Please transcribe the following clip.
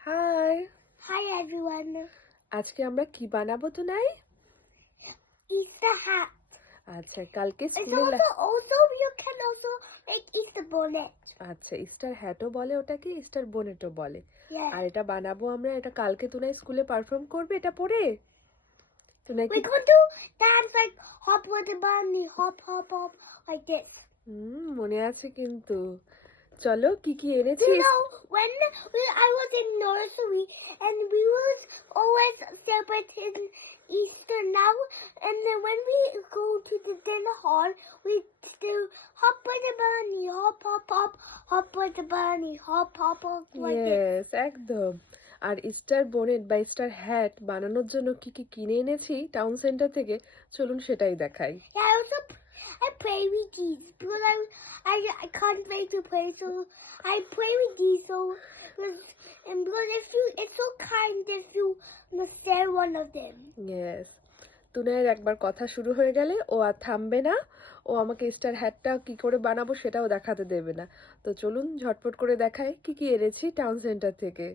High Hi everyone. আজকে আমরা কি বানাবো তো নাই Easter hat. আচ্ছা কালকে স্কুলে also you can also make Easter bonnet. আচ্ছা স্টার হ্যাটও বলে ওটাকে স্টার বোনেটও বলে. আর এটা বানাবো আমরা এটা কালকে তুনাই স্কুলে পারফর্ম করবে এটা পরে তুনাই কি dance like hop with the bunny, hop hop hop like this. হুম মনে আছে কিন্তু চলো কি কি know when I was in nursery and we was always celebrating Easter now, and then when we go to the dinner hall, we do hop with the bunny, hop hop hop, hop with the bunny, hop hop hop like. Yes একদম আর star bonnet বা star hat বানানোর জন্য কি কি কিনে এনেছি town centre থেকে চলুন সেটাই দেখাই I play with these because I I, I can't make to play, so I play with these. So and because if you, it's so kind if you share one of them. Yes. তুনায়ের একবার কথা শুরু হয়ে গেলে ও আর থামবে না ও আমাকে star হ্যাটটা কি করে বানাবো সেটাও দেখাতে দেবে না তো চলুন ঝটপট করে দেখায় কি কি এনেছি টাউন সেন্টার থেকে